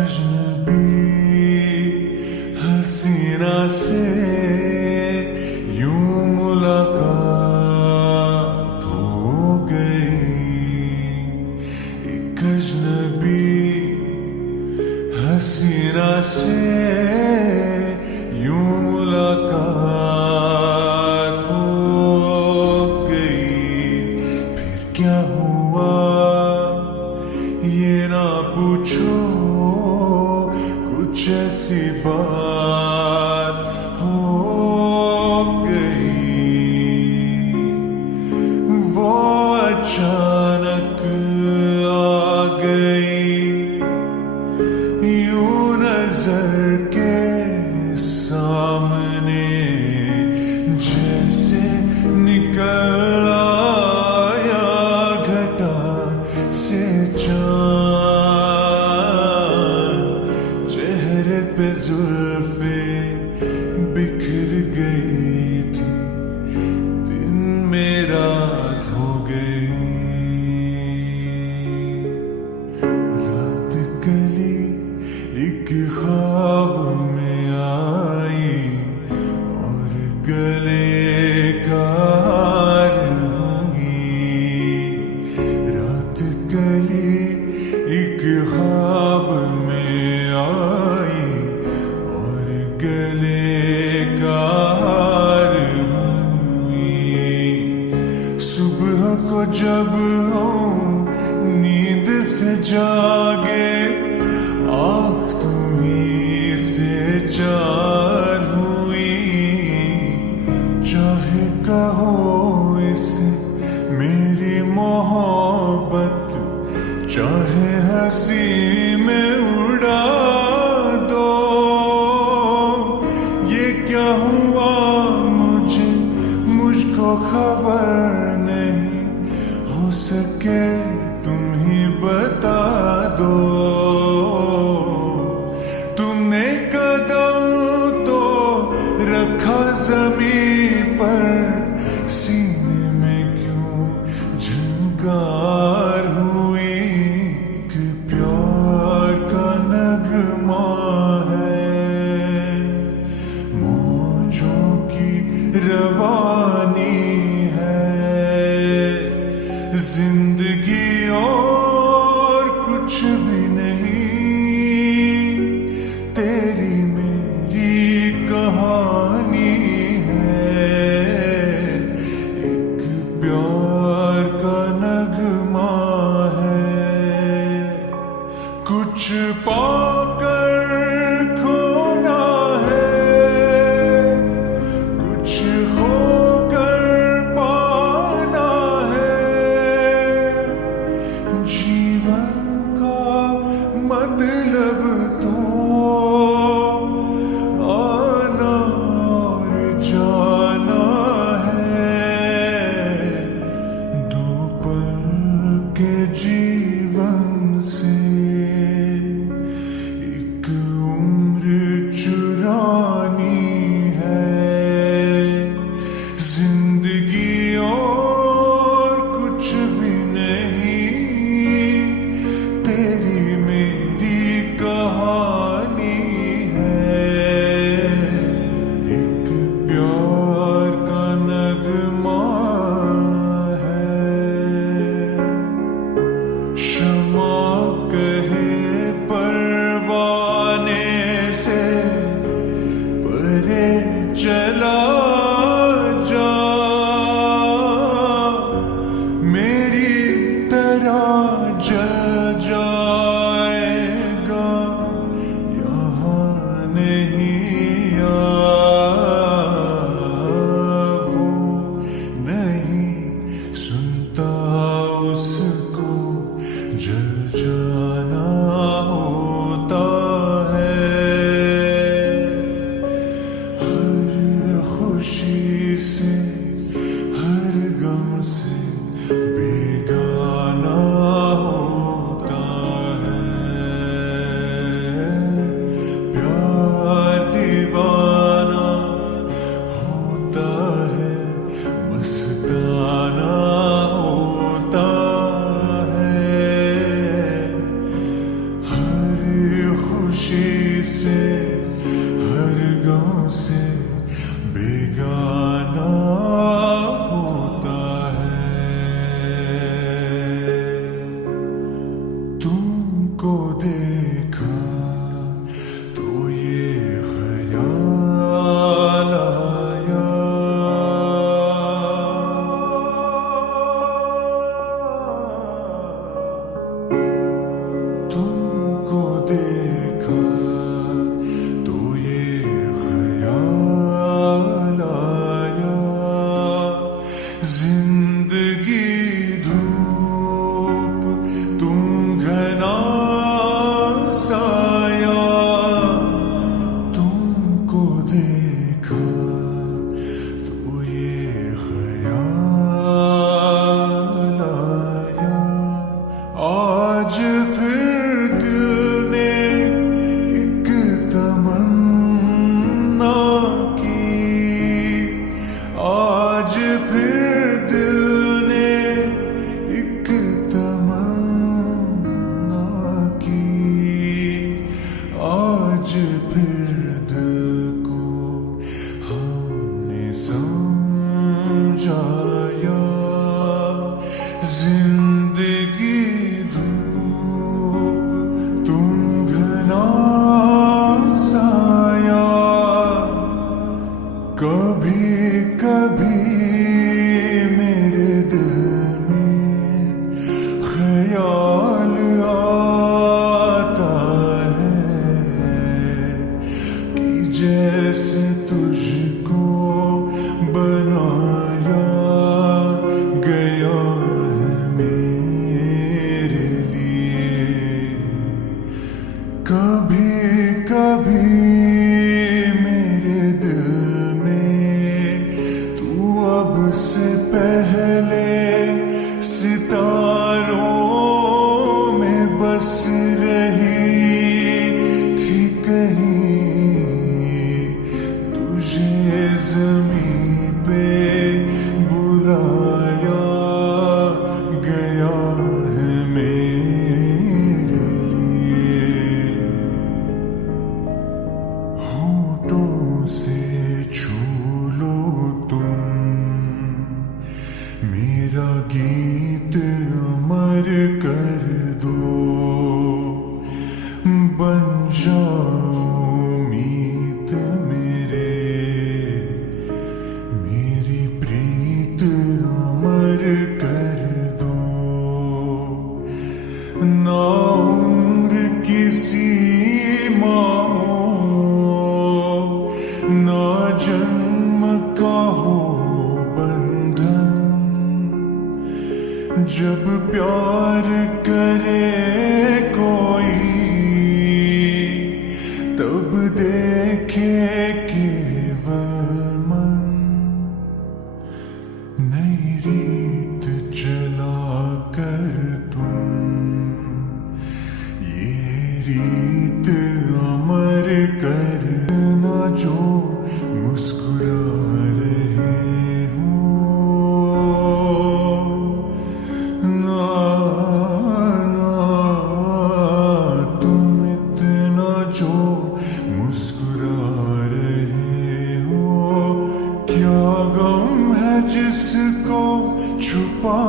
अजनबी हसीना से यूं मुलाकात हो गई। एक अजनबी हसीना से यूं मुलाकात हो गई। फिर क्या हुआ ये ना पूछो, कुछ ऐसी बात हो गई। वो अचानक आ गई, यूं नजर के सामने जैसे निकल आया घटा से चाँद। चेहरे पे जुल्फे बिखर गई थी, दिन मेरा धो गई। रात गली एक ख्वाब में आई और गले का हार हुई। रात गली एक ख्वाब में आई और गले का हार हुई। सुबह को जब हम नींद से जागे, आँख तुम्हीं से चार हुई। चाहे कहो इसे मेरी मोहब्बत, चाहे हंसी में उड़ा दो। ये क्या हुआ मुझको खबर नहीं, हो सके तुम ही बता दो। तुमने कदम तो रखा ज़मीन पर, सीने में क्यों झंकार हुई। कि प्यार का नगमा है, मौजों की रवानी है। जिंदगी और कुछ भी नहीं, तेरी मेरी कहानी है। एक प्यार का नगमा है, कुछ पाकर खोना है, कुछ खोकर पाना है। जीवन का मतलब तो आना और जाना है। दो पल के जीवन से एक उम्र चुरानी है। जिंदगी और कुछ भी नहीं, तेरी मेरी कहानी है। एक प्यार का नगमा है। शमा कहे परवाने से, परे चला जा। मेरी तरह जल जाएगा, यहाँ नहीं वो नहीं सुनता, उसको जल जाना होता है। हर खुशी से हर गम से बेगाना होता है। प्यार दीवाना होता है, मस्ताना होता है। जिंदगी धूप तुम घना साया, कभी कभी मेरे दिल में ख्याल आता है कि जैसे तुझको बनाया गया है मेरे लिए। कभी कभी मेरे दिल में तू अब से पहले सितारों में बस रही थी कहीं, तुझे ज़मीं पे बुलाया गया है मेरे लिए। होठों से छू लो तुम मेरा गीत अमर कर दो, बन जाओ मीत मेरे, मेरी प्रीत अमर कर दो। ना उम्र की सीमा हो, ना जन्म का हो बंधन, जब प्यार करे कोई तब देखे केवल मन। नई रीत चला कर तुम ये रीत अमर करना, जो मुस्कुरा रहे हो ना, तुम इतना जो मुस्कुरा रहे हो। क्या गम है जिसको छुपा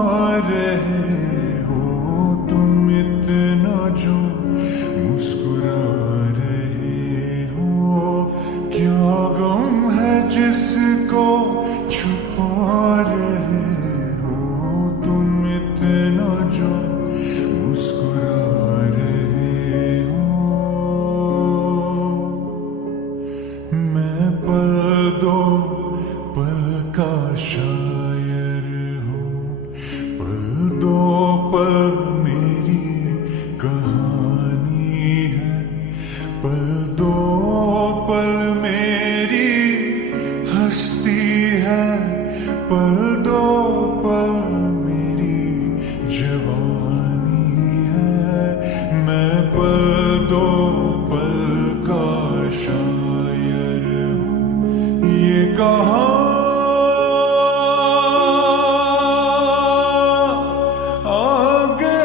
रहे हो, तुम इतना जो मुस्कुरा रहे हो। क्या गम है जिसको छुपा रहे हो, तुम इतना जो मुस्कुरा रहे हो। मैं पल दो पल का शायर हूँ, पल दो पल मेरी कहानी है, पल दो पल मेरी हस्ती है, पल दो पल मेरी जवानी है। मैं पल दो पल का शायर हूँ, ये कहा आगे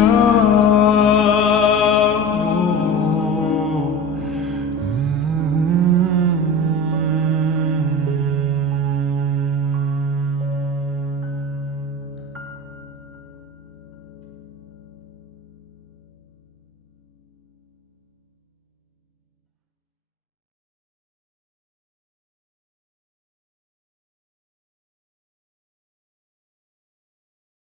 शायर